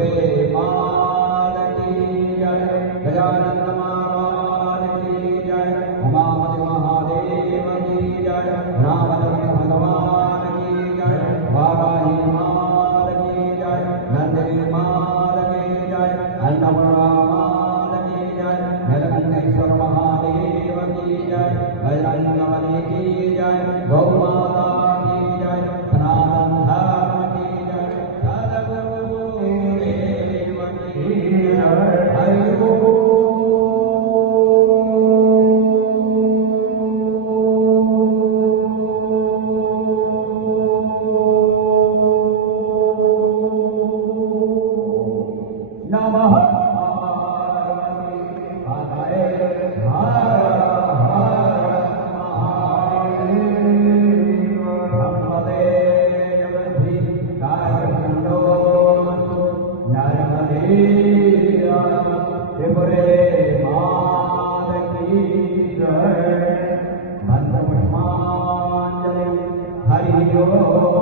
त्रिपुरे मात की जय, गजानन महाराज की जय, उमापति महादेव की जय, रामचंद्र भगवान की जय, वाराही मात की जय, नंदिनी मात की जय, अन्नपूर्णा मात की जय, नीलकंठेश्वर महादेव की जय, बजरंगबली की जय, गौ माता की जय, सनातन धर्म की जय, सद्गुरुदेव की जय, हरि बोल। नमः पार्वती हर हर महादेव। भगवते वृद्धि कायकुंडो नर्मदे त्रिपुरे मात की जय। बंध पुष्पांजलि हरि ओम।